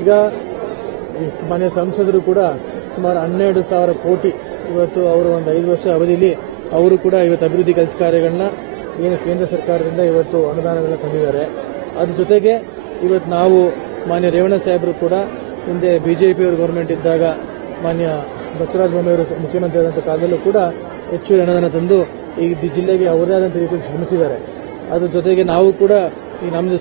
ಈಗ ಮನೆ ಸಂಸದರು ಕೂಡ ಸುಮಾರು ಹನ್ನೆರಡು ಸಾವಿರ ಕೋಟಿ ಇವತ್ತು ಅವರು ಒಂದು ಐದು ವರ್ಷ ಅವಧಿಯಲ್ಲಿ ಅವರು ಕೂಡ ಇವತ್ತು ಅಭಿವೃದ್ಧಿ ಕೆಲಸ ಕಾರ್ಯಗಳನ್ನ ಏನು ಕೇಂದ್ರ ಸರ್ಕಾರದಿಂದ ಇವತ್ತು ಅನುದಾನಗಳನ್ನ ತಂದಿದ್ದಾರೆ. ಅದ್ರ ಜೊತೆಗೆ ಇವತ್ತು ನಾವು ಮಾನ್ಯ ರೇವಣ್ಣ ಸಾಹೇಬರು ಕೂಡ ಹಿಂದೆ ಬಿಜೆಪಿ ಅವರು ಗೌರ್ಮೆಂಟ್ ಇದ್ದಾಗ ಮಾನ್ಯ ಬಸವರಾಜ ಬೊಮ್ಮೆಯವರು ಮುಖ್ಯಮಂತ್ರಿ ಆದಂಥ ಕಾಲದಲ್ಲೂ ಕೂಡ ಹೆಚ್ಚು ಅನುದಾನ ತಂದು ಈ ಜಿಲ್ಲೆಗೆ ಅವರೇ ಆದಂಥ ರೀತಿಯಲ್ಲಿ ಶ್ರಮಿಸಿದ್ದಾರೆ. ಅದ್ರ ಜೊತೆಗೆ ನಾವು ಕೂಡ ಈ ನಮ್ಮದು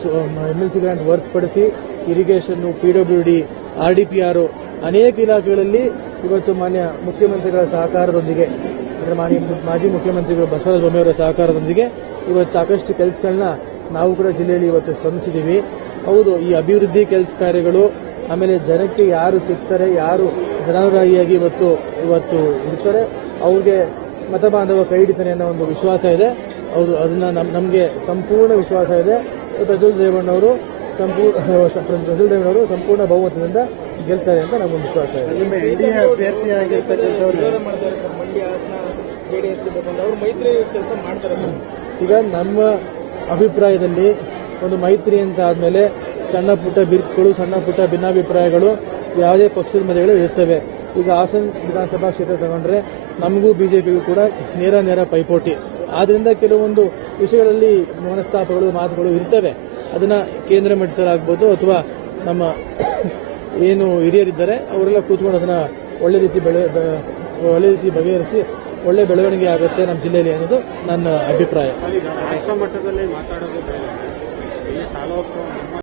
ಎಂ ಎಲ್ ಸಿ ಗ್ರಾಂಟ್ ಹೊರತುಪಡಿಸಿ irrigation P W D, R D P R ಅನೇಕ ಇಲಾಖೆಗಳಲ್ಲಿ ಇವತ್ತು ಮಾನ್ಯ ಮುಖ್ಯಮಂತ್ರಿಗಳ ಸಹಕಾರದೊಂದಿಗೆ, ಅಂದ್ರೆ ಮಾನ್ಯ ಮಾಜಿ ಮುಖ್ಯಮಂತ್ರಿಗಳು ಬಸವರಾಜ ಬೊಮ್ಮೆಯವರ ಸಹಕಾರದೊಂದಿಗೆ ಇವತ್ತು ಸಾಕಷ್ಟು ಕೆಲಸಗಳನ್ನ ನಾವು ಕೂಡ ಜಿಲ್ಲೆಯಲ್ಲಿ ಇವತ್ತು ಶ್ರಮಿಸಿದ್ದೀವಿ. ಹೌದು, ಈ ಅಭಿವೃದ್ಧಿ ಕೆಲಸ ಕಾರ್ಯಗಳು ಆಮೇಲೆ ಜನಕ್ಕೆ ಯಾರು ಸಿಗ್ತಾರೆ, ಯಾರು ಜನಾನುರಾಗಿಯಾಗಿ ಇವತ್ತು ಇವತ್ತು ಇರ್ತಾರೆ, ಅವ್ರಿಗೆ ಮತ ಬಾಂಧವ ಕೈ ಹಿಡಿತಾನೆ ಅನ್ನೋ ಒಂದು ವಿಶ್ವಾಸ ಇದೆ. ಹೌದು, ಅದನ್ನ ನಮಗೆ ಸಂಪೂರ್ಣ ವಿಶ್ವಾಸ ಇದೆ. ಪ್ರಜ್ವಲ್ ರೇವಣ್ಣವರು ಸಂಪೂರ್ಣ ಸಂಪೂರ್ಣ ಬಹುಮತದಿಂದ ಗೆಲ್ತಾರೆ ಅಂತ ನಮಗೊಂದು ವಿಶ್ವಾಸ ಇದೆ. ನಿಮ್ಮ ಎನ್ಡಿಎ ಅಭ್ಯರ್ಥಿಯಾಗಿರ್ತಕ್ಕಂಥವ್ರು ಅವ್ರು ಮೈತ್ರಿ ಕೆಲಸ ಮಾಡ್ತಾರೆ ಸರ್ ಈಗ ನಮ್ಮ ಅಭಿಪ್ರಾಯದಲ್ಲಿ ಒಂದು ಮೈತ್ರಿ ಅಂತ ಆದ್ಮೇಲೆ ಸಣ್ಣ ಪುಟ್ಟ ಬಿರುಕುಗಳು ಸಣ್ಣ ಪುಟ್ಟ ಭಿನ್ನಾಭಿಪ್ರಾಯಗಳು ಯಾವುದೇ ಪಕ್ಷದ ಮಧ್ಯಗಳು ಇರ್ತವೆ ಈಗ ಹಾಸನ ವಿಧಾನಸಭಾ ಕ್ಷೇತ್ರ ತಗೊಂಡ್ರೆ ನಮಗೂ ಬಿಜೆಪಿಗೂ ಕೂಡ ನೇರ ನೇರ ಪೈಪೋಟಿ. ಆದ್ರಿಂದ ಕೆಲವೊಂದು ವಿಷಯಗಳಲ್ಲಿ ಮನಸ್ತಾಪಗಳು ಮಾತುಗಳು ಇರ್ತವೆ. ಅದನ್ನ ಕೇಂದ್ರ ಮಟ್ಟದಲ್ಲಾಗ್ಬೋದು ಅಥವಾ ನಮ್ಮ ಏನು ಹಿರಿಯರಿದ್ದಾರೆ, ಅವರೆಲ್ಲ ಕೂತ್ಕೊಂಡು ಅದನ್ನ ಒಳ್ಳೆ ರೀತಿ ಒಳ್ಳೆ ರೀತಿ ಬಗೆಹರಿಸಿ ಒಳ್ಳೆ ಬೆಳವಣಿಗೆ ಆಗುತ್ತೆ ನಮ್ಮ ಜಿಲ್ಲೆಯಲ್ಲಿ ಅನ್ನೋದು ನನ್ನ ಅಭಿಪ್ರಾಯ.